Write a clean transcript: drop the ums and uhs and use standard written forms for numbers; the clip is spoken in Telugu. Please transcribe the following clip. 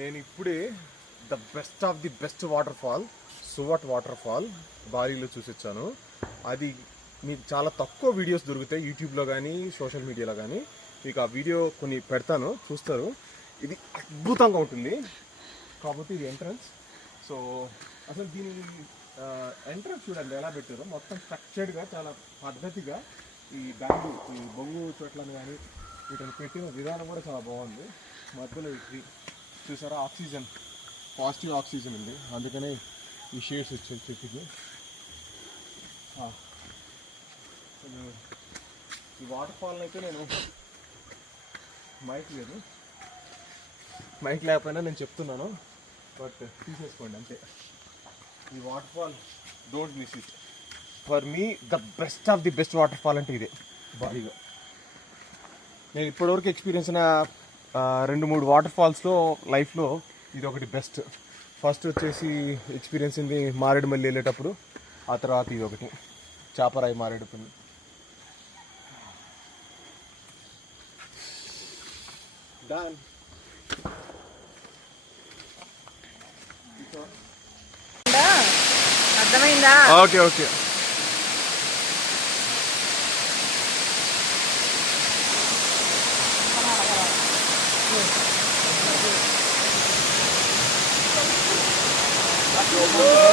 నేను ఇప్పుడే the best of the best waterfall Suwat waterfall బాలీలో చూసొచ్చాను. అది మీకు చాలా తక్కువ వీడియోస్ దొరుకుతాయి యూట్యూబ్లో కానీ సోషల్ మీడియాలో కానీ. మీకు ఆ వీడియో కొన్ని పెడతాను, చూస్తారు. ఇది అద్భుతంగా ఉంటుంది. కాబట్టి ఇది ఎంట్రన్స్. సో అసలు దీని ఎంట్రన్స్ చూడండి ఎలా పెట్టారో, మొత్తం స్ట్రక్చర్డ్గా చాలా పద్ధతిగా ఈ బ్యాంబూ ఈ బొంగు చెట్లను కానీ వీటిని పెట్టిన విధానం కూడా చాలా బాగుంది. మధ్యలో ఈ చూసారా ఆక్సిజన్, పాజిటివ్ ఆక్సిజన్ ఉంది, అందుకనే ఈ షేడ్స్ వచ్చాయి చెట్టుకి. ఈ వాటర్ ఫాల్ని అయితే నేను మైక్ లేకపోయినా నేను చెప్తున్నాను, బట్ తీసేసుకోండి అంతే. ఈ water fall don't miss it. For me the best of the best water fall అంటే ఇదే బాలీలో. నేను ఇప్పటివరకు ఎక్స్పీరియన్స్ అయిన 2-3 వాటర్ ఫాల్స్లో లైఫ్లో ఇది ఒకటి బెస్ట్. ఫస్ట్ వచ్చేసి ఎక్స్పీరియన్స్ అయింది మారేడుమల్లి వెళ్ళేటప్పుడు, ఆ తర్వాత ఇది ఒకటి చాపరాయి మారేడుపల్లి. డన్. అర్థమైందా? Okay okay. Oh!